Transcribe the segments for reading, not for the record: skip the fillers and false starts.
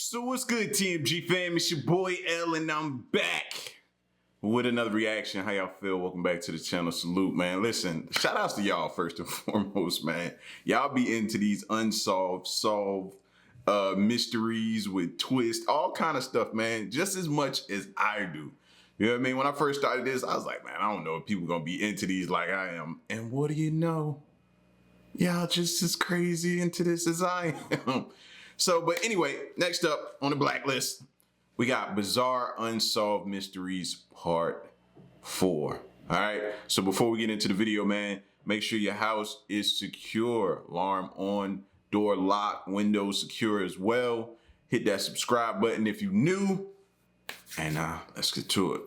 So what's good, TMG fam? It's your boy L, and I'm back with another reaction. How y'all feel? Welcome back to the channel. Salute, man. Listen, shout outs to y'all first and foremost, man. Y'all be into these solved mysteries with twists, all kind of stuff, man, just as much as I do. You know what I mean? When I first started this, I was like, man, I don't know if people gonna be into these like I am. And what do you know? Y'all just as crazy into this as I am. So, but anyway, next up on the blacklist, we got Bizarre Unsolved Mysteries Part 4. All right, so before we get into the video, man, make sure your house is secure. Alarm on, door locked, windows secure as well. Hit that subscribe button if you're new, and let's get to it.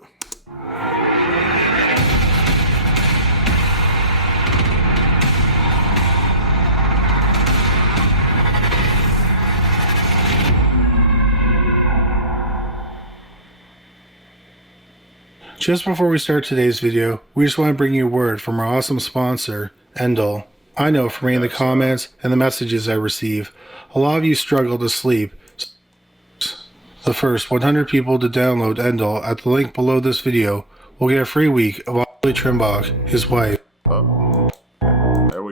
Just before we start today's video, we just want to bring you a word from our awesome sponsor, Endel. I know from reading the comments and the messages I receive, a lot of you struggle to sleep. The first 100 people to download Endel at the link below this video will get a free week of Billy Trimbach, his wife.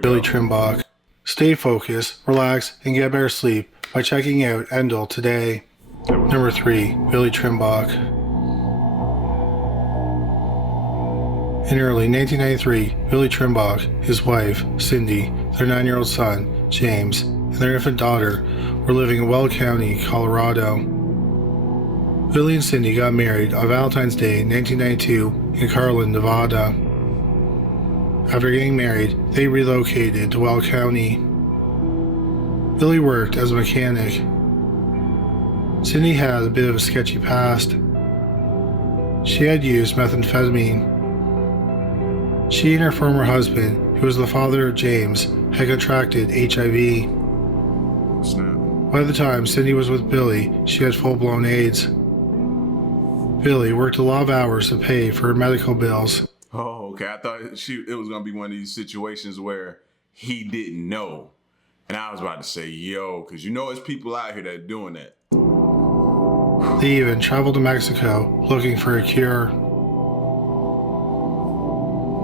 Billy Trimbach. Stay focused, relax, and get better sleep by checking out Endel today. Number 3. Billy Trimbach. In early 1993, Billy Trimbach, his wife, Cindy, their 9-year-old son, James, and their infant daughter were living in Weld County, Colorado. Billy and Cindy got married on Valentine's Day 1992 in Carlin, Nevada. After getting married, they relocated to Weld County. Billy worked as a mechanic. Cindy had a bit of a sketchy past. She had used methamphetamine. She and her former husband, who was the father of James, had contracted HIV. By the time Cindy was with Billy, she had full-blown AIDS. Billy worked a lot of hours to pay for her medical bills. Oh, okay. I thought it was going to be one of these situations where he didn't know. And I was about to say, yo, because you know there's people out here that are doing that. They even traveled to Mexico looking for a cure.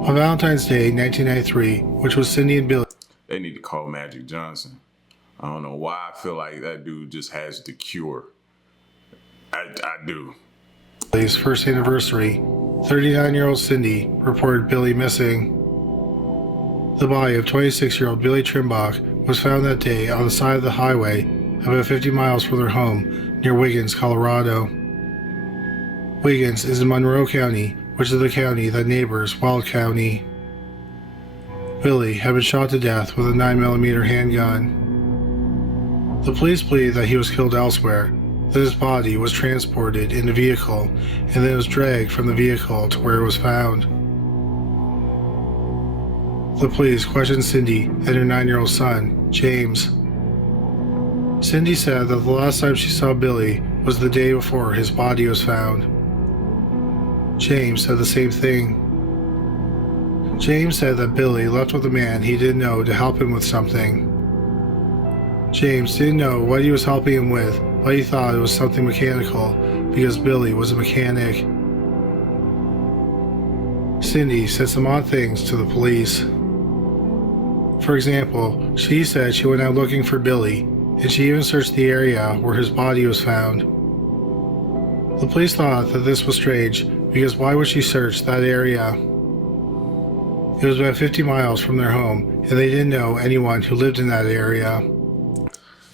On Valentine's Day 1993, which was Cindy and Billy. They need to call Magic Johnson. I don't know why I feel like that dude just has the cure. I do. Billy's first anniversary, 39-year-old Cindy reported Billy missing. The body of 26-year-old Billy Trimbach was found that day on the side of the highway about 50 miles from their home near Wiggins, Colorado. Wiggins is in Monroe County, which is the county that neighbors Weld County. Billy had been shot to death with a 9mm handgun. The police believe that he was killed elsewhere, that his body was transported in a vehicle, and then was dragged from the vehicle to where it was found. The police questioned Cindy and her 9-year-old son, James. Cindy said that the last time she saw Billy was the day before his body was found. James said the same thing. James said that Billy left with a man he didn't know to help him with something. James didn't know what he was helping him with, but he thought it was something mechanical because Billy was a mechanic. Cindy said some odd things to the police. For example, she said she went out looking for Billy, and she even searched the area where his body was found. The police thought that this was strange because why would she search that area? It was about 50 miles from their home, and they didn't know anyone who lived in that area.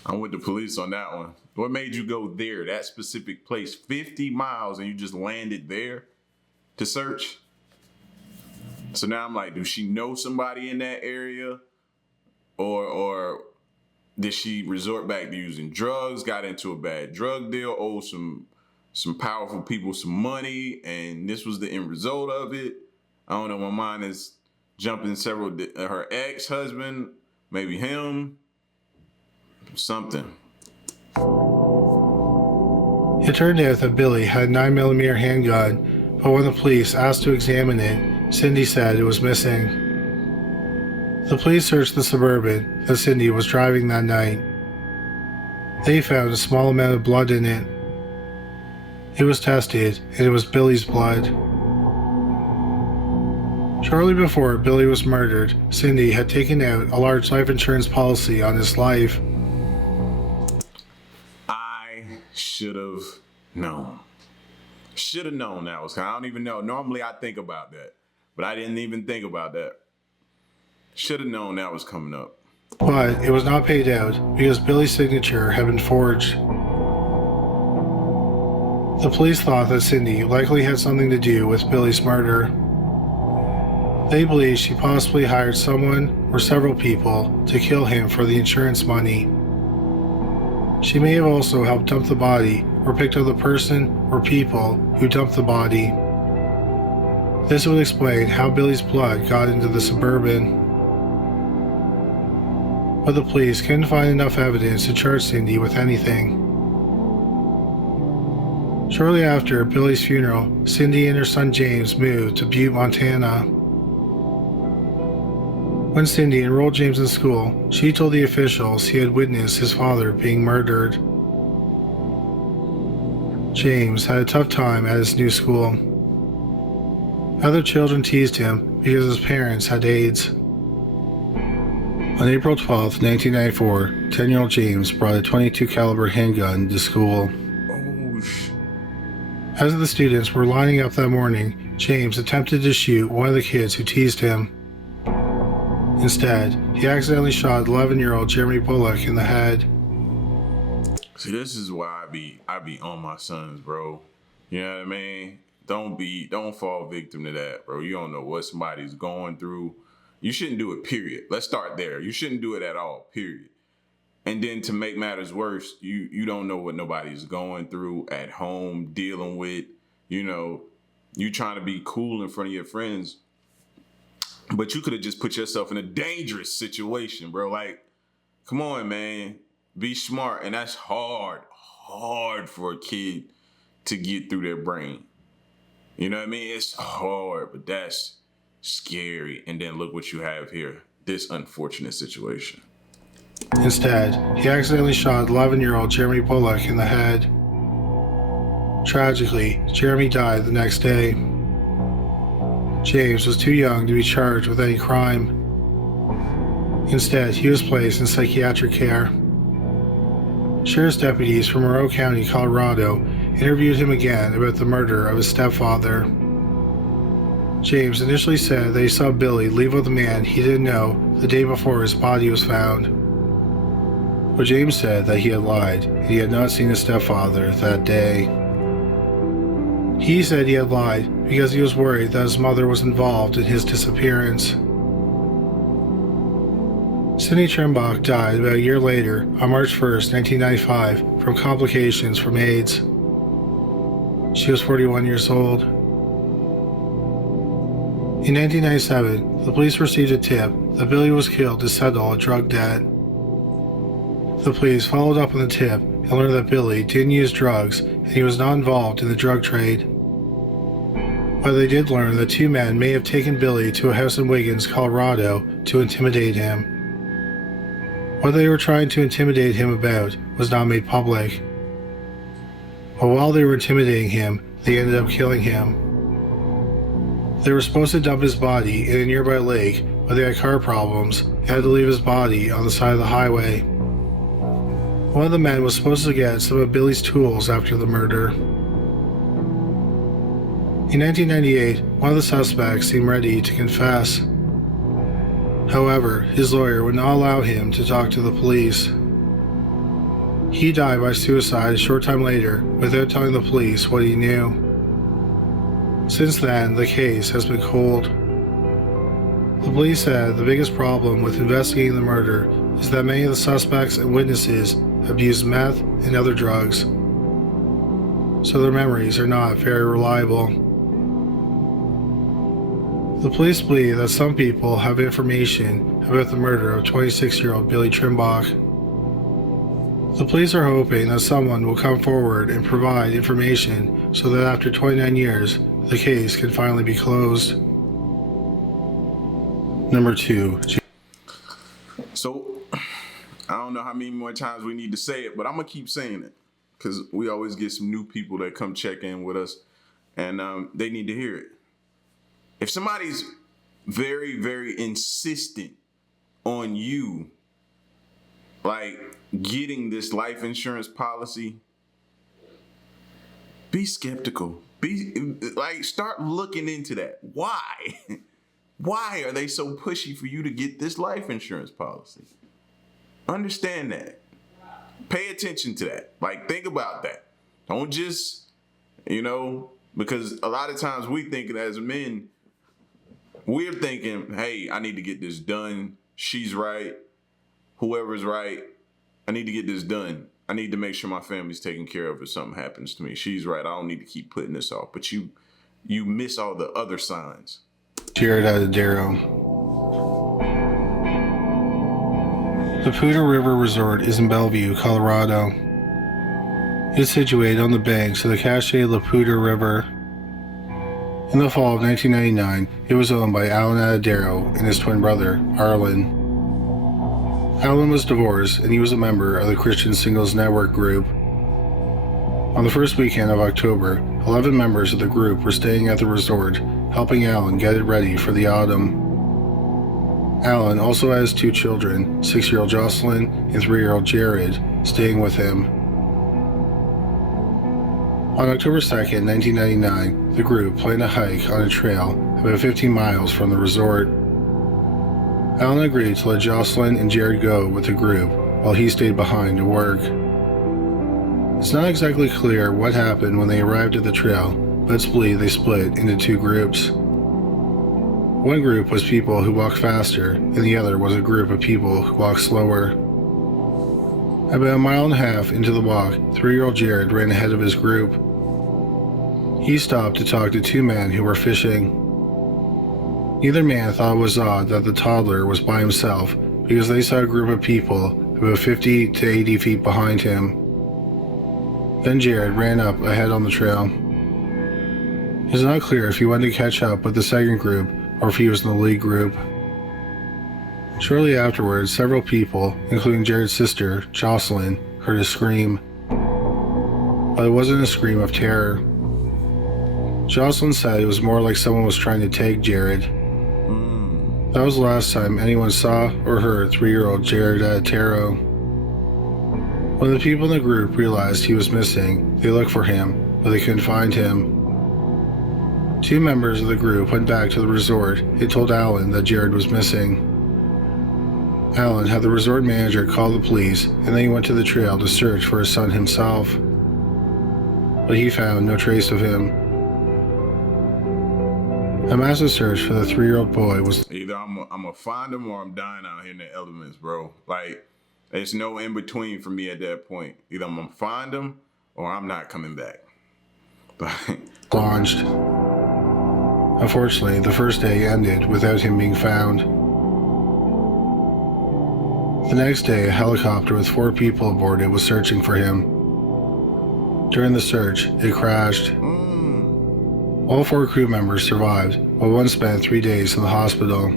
I'm with the police on that one. What made you go there, that specific place, 50 miles, and you just landed there to search? So now I'm like, does she know somebody in that area? Or did she resort back to using drugs, got into a bad drug deal, owed some powerful people some money, and this was the end result of it? I don't know, my mind is jumping several, her ex-husband, maybe him, something. It turned out that Billy had a 9mm handgun, but when the police asked to examine it, Cindy said it was missing. The police searched the Suburban that Cindy was driving that night. They found a small amount of blood in it. It was tested, and it was Billy's blood. Shortly before Billy was murdered, Cindy had taken out a large life insurance policy on his life. I should have known. Should have known that was. I don't even know. Normally I think about that, but I didn't even think about that. Should have known that was coming up. But it was not paid out because Billy's signature had been forged. The police thought that Cindy likely had something to do with Billy's murder. They believed she possibly hired someone or several people to kill him for the insurance money. She may have also helped dump the body or picked up the person or people who dumped the body. This would explain how Billy's blood got into the Suburban. But the police couldn't find enough evidence to charge Cindy with anything. Shortly after Billy's funeral, Cindy and her son James moved to Butte, Montana. When Cindy enrolled James in school, she told the officials he had witnessed his father being murdered. James had a tough time at his new school. Other children teased him because his parents had AIDS. On April 12, 1994, 10-year-old James brought a .22 caliber handgun to school. As the students were lining up that morning, James attempted to shoot one of the kids who teased him. Instead, he accidentally shot 11-year-old Jeremy Bullock in the head. See, this is why I be on my sons, bro. You know what I mean? Don't fall victim to that, bro. You don't know what somebody's going through. You shouldn't do it, period. Let's start there. You shouldn't do it at all, period. And then to make matters worse, you don't know what nobody's going through at home, dealing with. You know, you trying to be cool in front of your friends, but you could have just put yourself in a dangerous situation, bro. Like, come on, man. Be smart. And that's hard for a kid to get through their brain. You know what I mean? It's hard, but that's scary. And then look what you have here. This unfortunate situation. Instead, he accidentally shot 11-year-old Jeremy Bullock in the head. Tragically, Jeremy died the next day. James was too young to be charged with any crime. Instead, he was placed in psychiatric care. Sheriff's deputies from Monroe County, Colorado, interviewed him again about the murder of his stepfather. James initially said that he saw Billy leave with a man he didn't know the day before his body was found. But James said that he had lied and he had not seen his stepfather that day. He said he had lied because he was worried that his mother was involved in his disappearance. Billy Trimbach died about a year later on March 1st, 1995 from complications from AIDS. She was 41 years old. In 1997, the police received a tip that Billy was killed to settle a drug debt. The police followed up on the tip and learned that Billy didn't use drugs and he was not involved in the drug trade. But they did learn that two men may have taken Billy to a house in Wiggins, Colorado to intimidate him. What they were trying to intimidate him about was not made public. But while they were intimidating him, they ended up killing him. They were supposed to dump his body in a nearby lake, but they had car problems and had to leave his body on the side of the highway. One of the men was supposed to get some of Billy's tools after the murder. In 1998, one of the suspects seemed ready to confess. However, his lawyer would not allow him to talk to the police. He died by suicide a short time later without telling the police what he knew. Since then, the case has been cold. The police said the biggest problem with investigating the murder is that many of the suspects and witnesses abused meth and other drugs, so their memories are not very reliable. The police believe that some people have information about the murder of 26-year-old Billy Trimbach. The police are hoping that someone will come forward and provide information so that after 29 years, the case can finally be closed. Number 2. So, I don't know how many more times we need to say it, but I'm going to keep saying it because we always get some new people that come check in with us, and they need to hear it. If somebody's very, very insistent on you, like, getting this life insurance policy, be skeptical. Start looking into that. Why? Why are they so pushy for you to get this life insurance policy? Understand that. Pay attention to that. Like, think about that. Don't just, because a lot of times we think as men, we're thinking, hey, I need to get this done. She's right. Whoever's right. I need to get this done. I need to make sure my family's taken care of if something happens to me. She's right. I don't need to keep putting this off. But you miss all the other signs. Jared Atadero. The Poudre River Resort is in Bellevue, Colorado. It is situated on the banks of the Cache La Poudre River. In the fall of 1999, it was owned by Alan Atadero and his twin brother, Arlen. Alan was divorced and he was a member of the Christian Singles Network group. On the first weekend of October, 11 members of the group were staying at the resort, helping Alan get it ready for the autumn. Alan also has 2 children, 6-year-old Jocelyn and 3-year-old Jared, staying with him. On October 2nd, 1999, the group planned a hike on a trail about 15 miles from the resort. Alan agreed to let Jocelyn and Jared go with the group while he stayed behind to work. It's not exactly clear what happened when they arrived at the trail, but it's believed they split into 2 groups. One group was people who walked faster, and the other was a group of people who walked slower. About a mile and a half into the walk, 3-year-old Jared ran ahead of his group. He stopped to talk to 2 men who were fishing. Neither man thought it was odd that the toddler was by himself because they saw a group of people about 50 to 80 feet behind him. Then Jared ran up ahead on the trail. It's not clear if he wanted to catch up with the second group or if he was in the lead group. Shortly afterwards, several people, including Jared's sister, Jocelyn, heard a scream. But it wasn't a scream of terror. Jocelyn said it was more like someone was trying to take Jared. That was the last time anyone saw or heard 3-year-old Jared Atadero. When the people in the group realized he was missing, they looked for him, but they couldn't find him. 2 members of the group went back to the resort and told Alan that Jared was missing. Alan had the resort manager call the police, and then he went to the trail to search for his son himself. But he found no trace of him. A massive search for the 3-year-old boy was... Either I'm gonna find him or I'm dying out here in the elements, bro. Like, there's no in between for me at that point. Either I'm gonna find him or I'm not coming back. launched. Unfortunately, the first day ended without him being found. The next day, a helicopter with 4 people aboard it was searching for him. During the search, it crashed. All 4 crew members survived, while one spent 3 days in the hospital.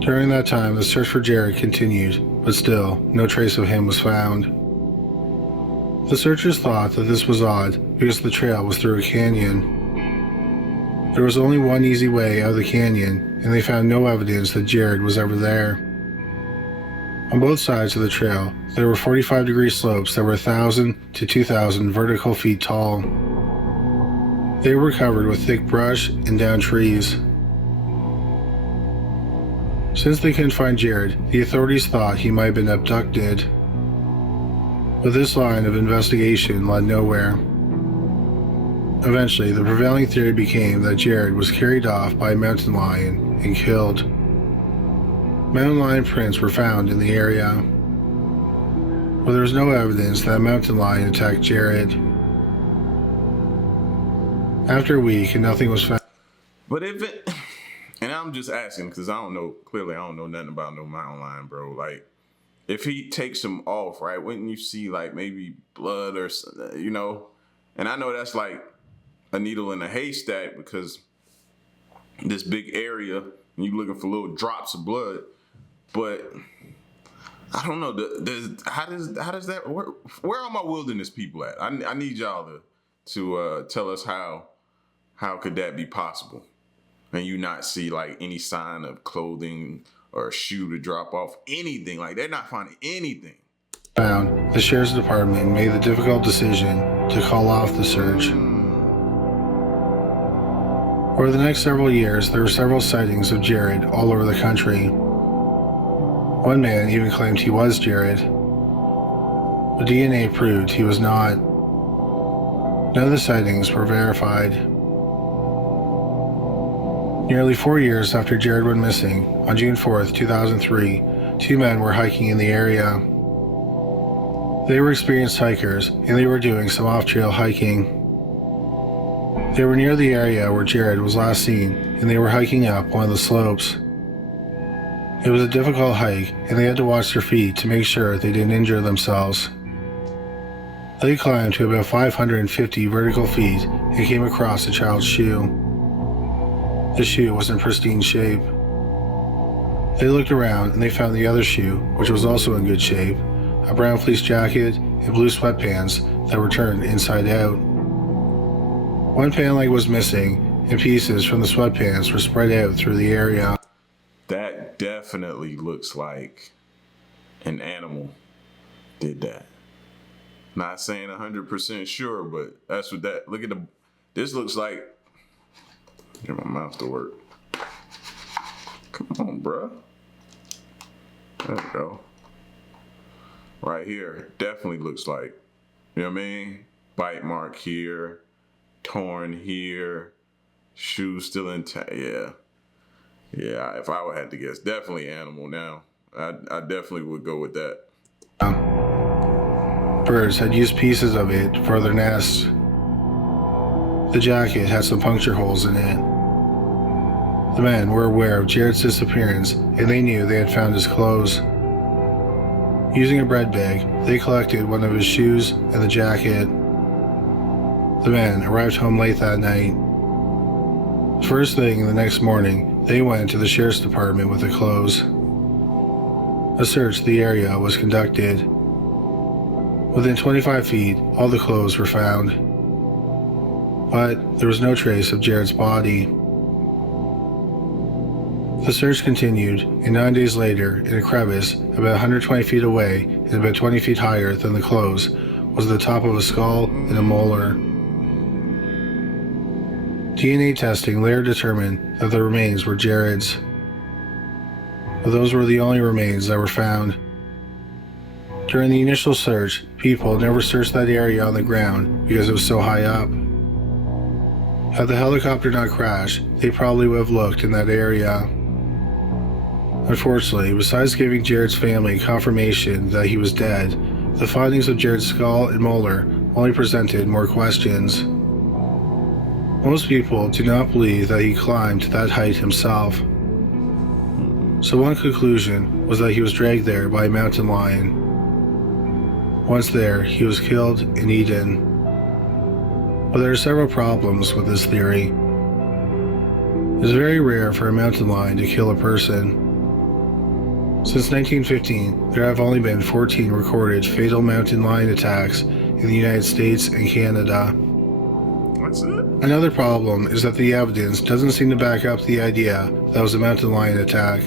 During that time, the search for Jared continued, but still, no trace of him was found. The searchers thought that this was odd because the trail was through a canyon. There was only one easy way out of the canyon, and they found no evidence that Jared was ever there. On both sides of the trail, there were 45-degree slopes that were 1,000 to 2,000 vertical feet tall. They were covered with thick brush and downed trees. Since they couldn't find Jared, the authorities thought he might have been abducted. But this line of investigation led nowhere. Eventually, the prevailing theory became that Jared was carried off by a mountain lion and killed. Mountain lion prints were found in the area, but there was no evidence that a mountain lion attacked Jared. After a week and nothing was found. But if it, and I'm just asking because I don't know, clearly I don't know nothing about no mountain lion, bro. Like, if he takes him off, right, wouldn't you see like maybe blood or, you know? And I know that's like a needle in a haystack because this big area and you looking for little drops of blood. But I don't know. How does that work? Where are my wilderness people at? I need y'all to tell us how could that be possible, and you not see like any sign of clothing or a shoe to drop off, anything. Like they're not finding anything. Found, the sheriff's department made the difficult decision to call off the search. Over the next several years, there were several sightings of Jared all over the country. One man even claimed he was Jared, but DNA proved he was not. None of the sightings were verified. Nearly 4 years after Jared went missing, on June 4th, 2003, two men were hiking in the area. They were experienced hikers, and they were doing some off-trail hiking. They were near the area where Jared was last seen, and they were hiking up one of the slopes. It was a difficult hike, and they had to watch their feet to make sure they didn't injure themselves. They climbed to about 550 vertical feet and came across a child's shoe. The shoe was in pristine shape. They looked around and they found the other shoe, which was also in good shape, a brown fleece jacket and blue sweatpants that were turned inside out. One pant leg was missing, and pieces from the sweatpants were spread out through the area. That definitely looks like an animal did that. Not saying 100% sure, but that's what that, look at this looks like, get my mouse to work. Come on, bruh. There we go. Right here, definitely looks like, you know what I mean? Bite mark here, torn here, shoes still intact, yeah. Yeah, if I would have to guess, definitely animal now. I definitely would go with that. Birds had used pieces of it for their nests. The jacket had some puncture holes in it. The men were aware of Jared's disappearance, and they knew they had found his clothes. Using a bread bag, they collected one of his shoes and the jacket. The men arrived home late that night. First thing the next morning, they went to the sheriff's department with the clothes. A search of the area was conducted. Within 25 feet, all the clothes were found. But there was no trace of Jared's body. The search continued, and 9 days later, in a crevice about 120 feet away and about 20 feet higher than the clothes, was the top of a skull and a molar. DNA testing later determined that the remains were Jared's. But those were the only remains that were found. During the initial search, people never searched that area on the ground because it was so high up. Had the helicopter not crashed, they probably would have looked in that area. Unfortunately, besides giving Jared's family confirmation that he was dead, the findings of Jared's skull and molar only presented more questions. Most people do not believe that he climbed to that height himself. So one conclusion was that he was dragged there by a mountain lion. Once there, he was killed and eaten. But there are several problems with this theory. It is very rare for a mountain lion to kill a person. Since 1915, there have only been 14 recorded fatal mountain lion attacks in the United States and Canada. That's it? Another problem is that the evidence doesn't seem to back up the idea that it was a mountain lion attack.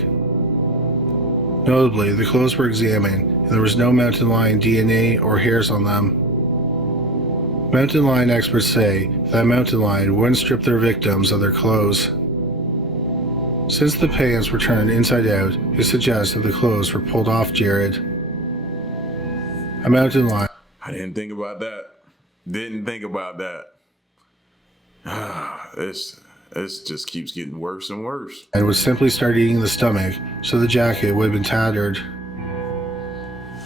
Notably, the clothes were examined, and there was no mountain lion DNA or hairs on them. Mountain lion experts say that a mountain lion wouldn't strip their victims of their clothes. Since the pants were turned inside out, it suggests that the clothes were pulled off Jared. A mountain lion. I didn't think about that. Didn't think about that. This just keeps getting worse and worse. And would simply start eating the stomach, so the jacket would have been tattered.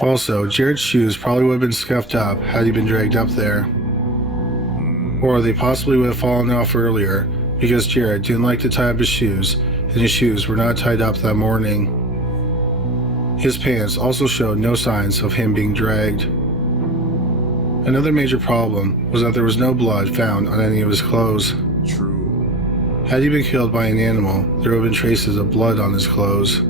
Also, Jared's shoes probably would have been scuffed up had he been dragged up there. Or they possibly would have fallen off earlier because Jared didn't like to tie up his shoes, and his shoes were not tied up that morning. His pants also showed no signs of him being dragged. Another major problem was that there was no blood found on any of his clothes. True. Had he been killed by an animal, there would have been traces of blood on his clothes.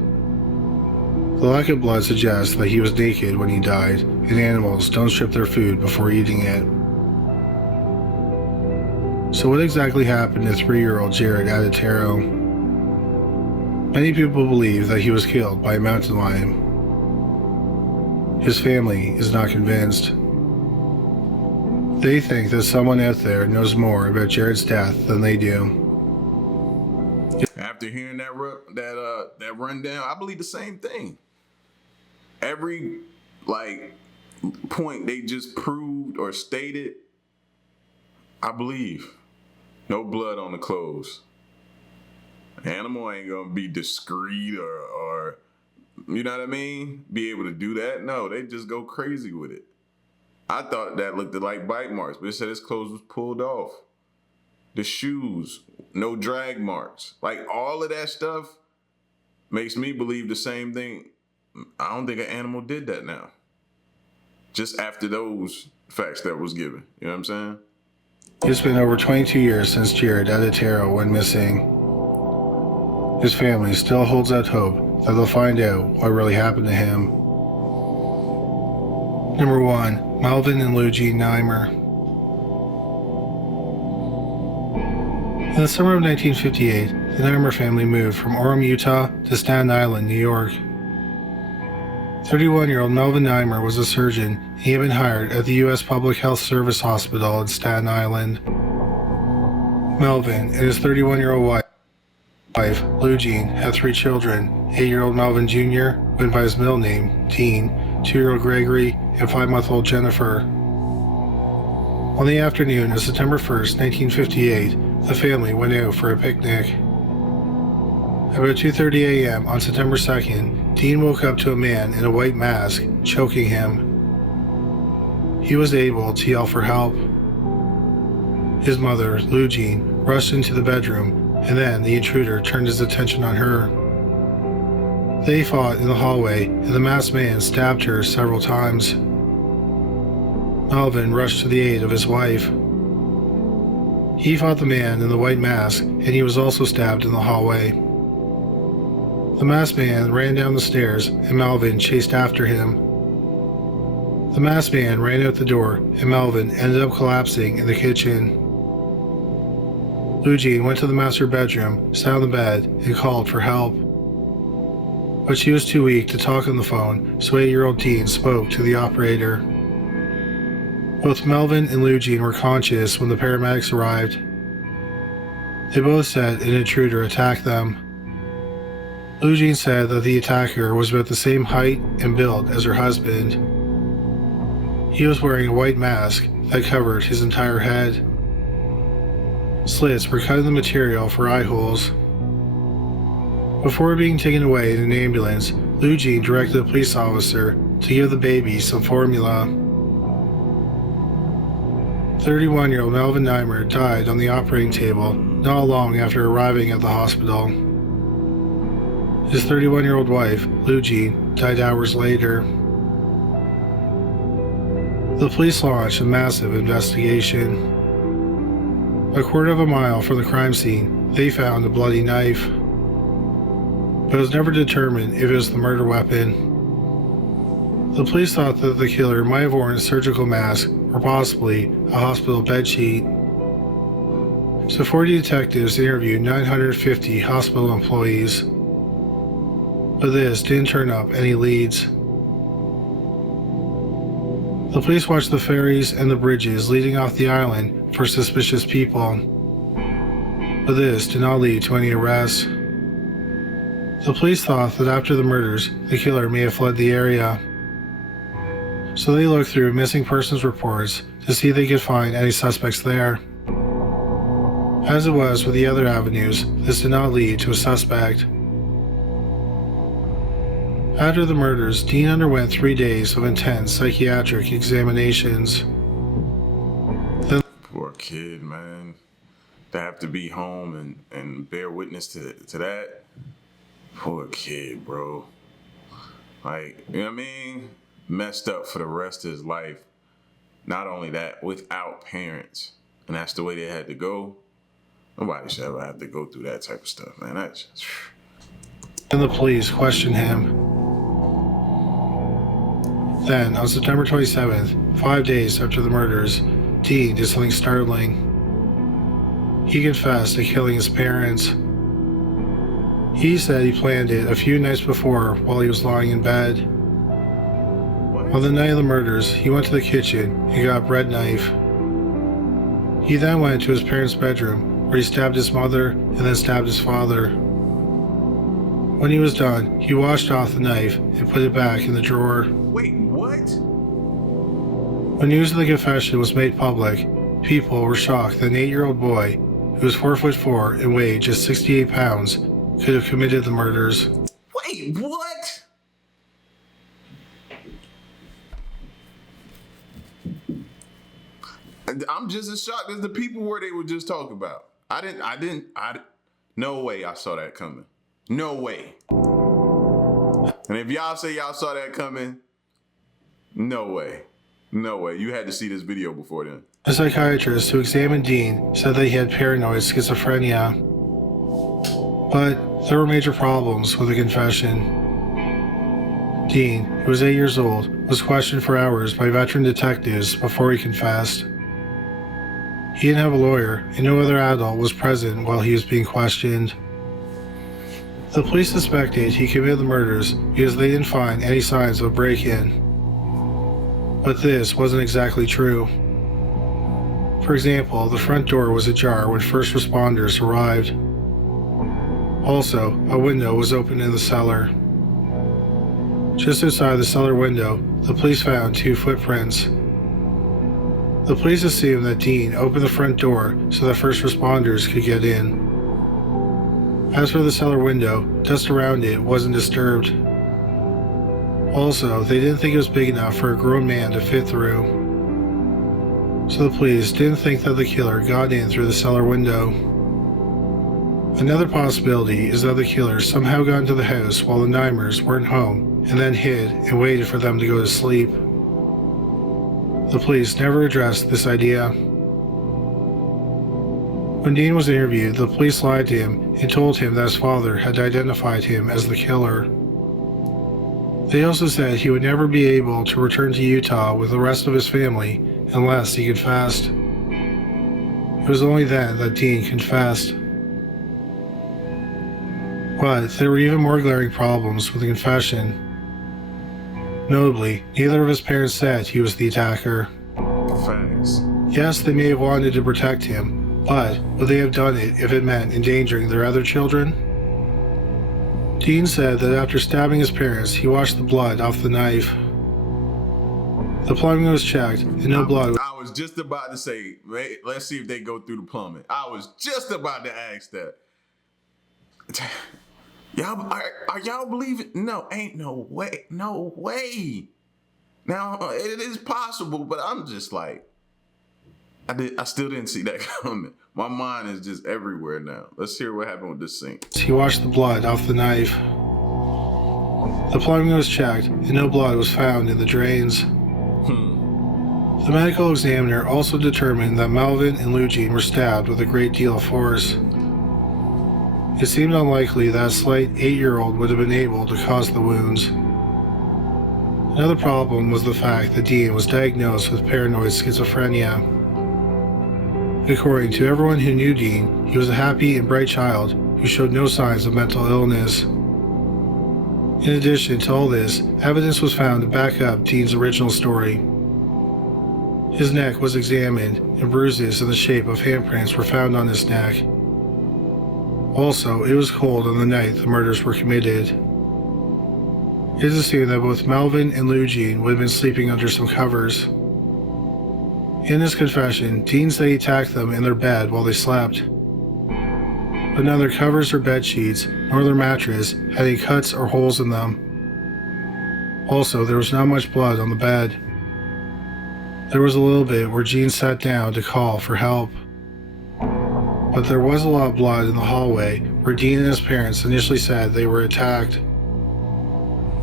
The lack of blood suggests that he was naked when he died, and animals don't strip their food before eating it. So what exactly happened to 3-year-old Jared Atadero? Many people believe that he was killed by a mountain lion. His family is not convinced. They think that someone out there knows more about Jared's death than they do. After hearing that rundown, I believe the same thing. Every point they just proved or stated, I believe. No blood on the clothes. Animal ain't gonna be discreet or you know what I mean? Be able to do that? No, they just go crazy with it. I thought that looked like bite marks, but it said his clothes was pulled off. The shoes, no drag marks. Like all of that stuff makes me believe the same thing. I don't think an animal did that now. Just after those facts that was given. You know what I'm saying? It's been over 22 years since Jared Atadero went missing. His family still holds out hope that they'll find out what really happened to him. Number 1. Melvin and Luigi Nimer. In the summer of 1958, the Nimer family moved from Orem, Utah to Staten Island, New York. 31-year-old Melvin Nimer was a surgeon. He had been hired at the U.S. Public Health Service Hospital in Staten Island. Melvin and his 31-year-old wife, Lou Jean, had 3 children: 8-year-old Melvin Jr., went by his middle name, Dean, 2-year-old Gregory, and 5-month-old Jennifer. On the afternoon of September 1st, 1958, the family went out for a picnic. About 2:30 a.m. on September 2nd, Dean woke up to a man in a white mask choking him. He was able to yell for help. His mother, Lou Jean, rushed into the bedroom, and then the intruder turned his attention on her. They fought in the hallway, and the masked man stabbed her several times. Melvin rushed to the aid of his wife. He fought the man in the white mask, and he was also stabbed in the hallway. The masked man ran down the stairs, and Melvin chased after him. The masked man ran out the door, and Melvin ended up collapsing in the kitchen. Lou Jean went to the master bedroom, sat on the bed, and called for help. But she was too weak to talk on the phone, so 8-year-old Dean spoke to the operator. Both Melvin and Lou Jean were conscious when the paramedics arrived. They both said an intruder attacked them. Lou Jean said that the attacker was about the same height and build as her husband. He was wearing a white mask that covered his entire head. Slits were cut in the material for eye holes. Before being taken away in an ambulance, Lou Jean directed a police officer to give the baby some formula. 31-year-old Melvin Nimer died on the operating table not long after arriving at the hospital. His 31-year-old wife, Lou Jean, died hours later. The police launched a massive investigation. A quarter of a mile from the crime scene, they found a bloody knife, but it was never determined if it was the murder weapon. The police thought that the killer might have worn a surgical mask or possibly a hospital bedsheet. So 40 detectives interviewed 950 hospital employees, but this didn't turn up any leads. The police watched the ferries and the bridges leading off the island for suspicious people, but this did not lead to any arrests. The police thought that after the murders, the killer may have fled the area, so they looked through missing persons reports to see if they could find any suspects there. As it was with the other avenues, this did not lead to a suspect. After the murders, Dean underwent 3 days of intense psychiatric examinations. Poor kid, man. To have to be home and bear witness to that. Poor kid, bro. Like, you know what I mean? Messed up for the rest of his life. Not only that, without parents. And that's the way they had to go. Nobody should ever have to go through that type of stuff, man. That's just... And the police questioned him. Then, on September 27th, 5 days after the murders, Dean did something startling. He confessed to killing his parents. He said he planned it a few nights before while he was lying in bed. On the night of the murders, he went to the kitchen and got a bread knife. He then went to his parents' bedroom where he stabbed his mother and then stabbed his father. When he was done, he washed off the knife and put it back in the drawer. Wait, what? When news of the confession was made public, people were shocked that an 8-year-old boy, who was 4'4" and weighed just 68 pounds, could have committed the murders. Wait, what? I'm just as shocked as the people were they were just talking about. No way I saw that coming. No way. And if y'all say y'all saw that coming, no way. No way. You had to see this video before then. A psychiatrist who examined Dean said that he had paranoid schizophrenia. But there were major problems with the confession. Dean, who was 8 years old, was questioned for hours by veteran detectives before he confessed. He didn't have a lawyer, and no other adult was present while he was being questioned. The police suspected he committed the murders because they didn't find any signs of a break-in. But this wasn't exactly true. For example, the front door was ajar when first responders arrived. Also, a window was open in the cellar. Just outside the cellar window, the police found 2 footprints. The police assumed that Dean opened the front door so that first responders could get in. As for the cellar window, dust around it wasn't disturbed. Also, they didn't think it was big enough for a grown man to fit through. So the police didn't think that the killer got in through the cellar window. Another possibility is that the killer somehow got into the house while the Nimers weren't home and then hid and waited for them to go to sleep. The police never addressed this idea. When Dean was interviewed, the police lied to him and told him that his father had identified him as the killer. They also said he would never be able to return to Utah with the rest of his family unless he confessed. It was only then that Dean confessed. But there were even more glaring problems with the confession. Notably, neither of his parents said he was the attacker. Thanks. Yes, they may have wanted to protect him, but would they have done it if it meant endangering their other children? Dean said that after stabbing his parents, he washed the blood off the knife. The plumbing was checked, and no blood. I was just about to say, let's see if they go through the plumbing. I was just about to ask that. Y'all, are y'all believing? No, ain't no way. No way. Now, it is possible, but I'm just like, I still didn't see that coming. My mind is just everywhere now. Let's hear what happened with this sink. He washed the blood off the knife. The plumbing was checked, and no blood was found in the drains. The medical examiner also determined that Melvin and Eugene were stabbed with a great deal of force. It seemed unlikely that a slight 8-year-old would have been able to cause the wounds. Another problem was the fact that Dean was diagnosed with paranoid schizophrenia. According to everyone who knew Dean, he was a happy and bright child who showed no signs of mental illness. In addition to all this, evidence was found to back up Dean's original story. His neck was examined, and bruises in the shape of handprints were found on his neck. Also, it was cold on the night the murders were committed. It is assumed that both Melvin and Eugene would have been sleeping under some covers. In his confession, Dean said he attacked them in their bed while they slept. But neither covers or bed sheets, nor their mattress had any cuts or holes in them. Also, there was not much blood on the bed. There was a little bit where Gene sat down to call for help. But there was a lot of blood in the hallway where Dean and his parents initially said they were attacked.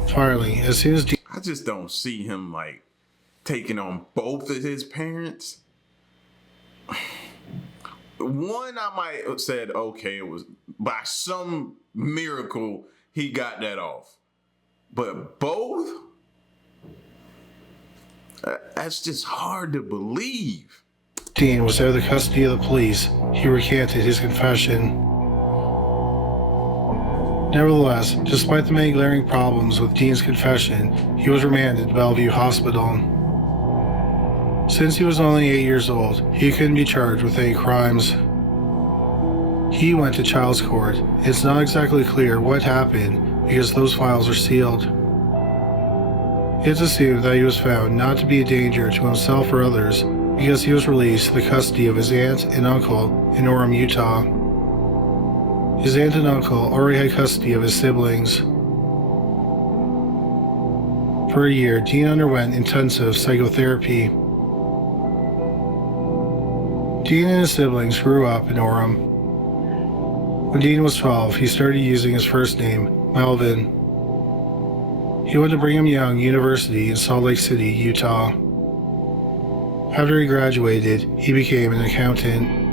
Finally, as soon as Dean... I just don't see him, like, taking on both of his parents. One, I might have said, okay, it was by some miracle he got that off. But both? That's just hard to believe. Dean was out of the custody of the police. He recanted his confession. Nevertheless, despite the many glaring problems with Dean's confession, he was remanded to Bellevue Hospital. Since he was only 8 years old, he couldn't be charged with any crimes. He went to child's court. It's not exactly clear what happened because those files are sealed. It's assumed that he was found not to be a danger to himself or others because he was released to the custody of his aunt and uncle in Orem, Utah. His aunt and uncle already had custody of his siblings. For a year, Dean underwent intensive psychotherapy. Dean and his siblings grew up in Orem. When Dean was 12, he started using his first name, Melvin. He went to Brigham Young University in Salt Lake City, Utah. After he graduated, he became an accountant.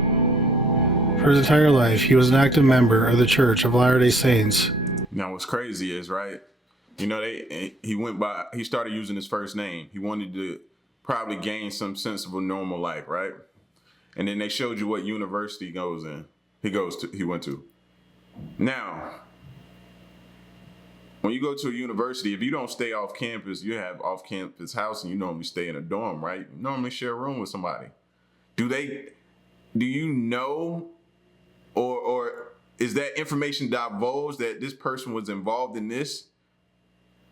For his entire life, he was an active member of the Church of Latter-day Saints. Now, what's crazy is, right, you know, he started using his first name. He wanted to probably gain some sense of a normal life, right? And then they showed you what university he went to. Now, when you go to a university, if you don't stay off campus, you have off-campus housing. You normally stay in a dorm, right? You normally share a room with somebody. Do you know, or is that information divulged that this person was involved in this?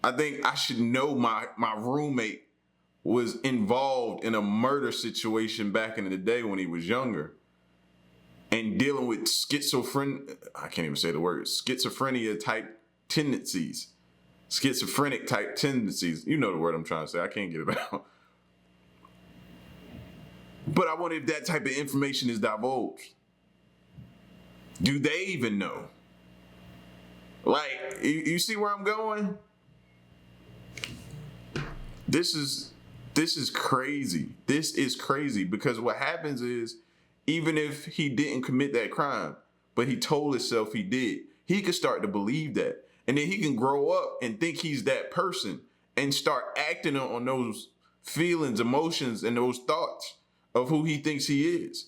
I think I should know my roommate was involved in a murder situation back in the day when he was younger and dealing with schizophrenia type tendencies. Schizophrenic type tendencies. You know the word I'm trying to say. I can't get it out. But I wonder if that type of information is divulged. Do they even know? Like, you see where I'm going? This is crazy. This is crazy because what happens is, even if he didn't commit that crime, but he told himself he did, he could start to believe that. And then he can grow up and think he's that person and start acting on those feelings, emotions, and those thoughts of who he thinks he is.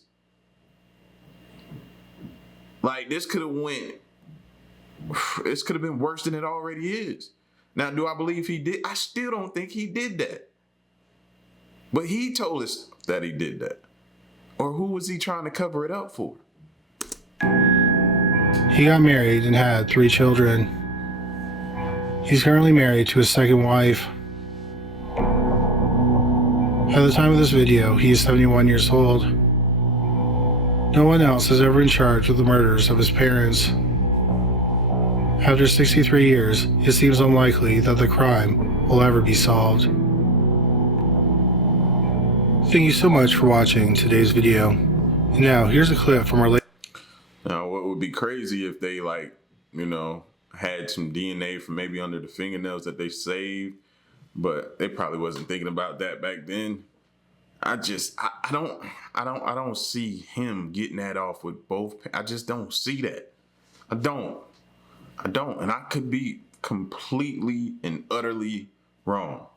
Like, this could have been worse than it already is. Now, do I believe he did? I still don't think he did that. But he told us that he did that. Or who was he trying to cover it up for? He got married and had 3 children. He's currently married to his second wife. At the time of this video, he is 71 years old. No one else has ever been charged with the murders of his parents. After 63 years, it seems unlikely that the crime will ever be solved. Thank you so much for watching today's video. And now, here's a clip from our latest. Now, what would be crazy if they, had some DNA from maybe under the fingernails that they saved, but they probably wasn't thinking about that back then. I don't see him getting that off with both. I just don't see that. I don't. And I could be completely and utterly wrong.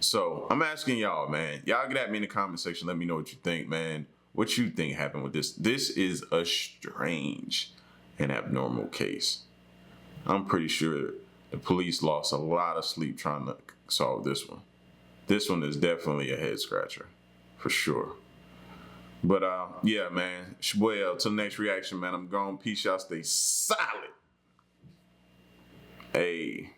So I'm asking y'all, man. Y'all get at me in the comment section. Let me know what you think, man. What you think happened with this. This is a strange and abnormal case. I'm pretty sure the police lost a lot of sleep trying to solve this one. This one is definitely a head scratcher, for sure. But yeah, man. It's your boy L. Till next reaction, man. I'm gone. Peace. Y'all stay solid. Hey.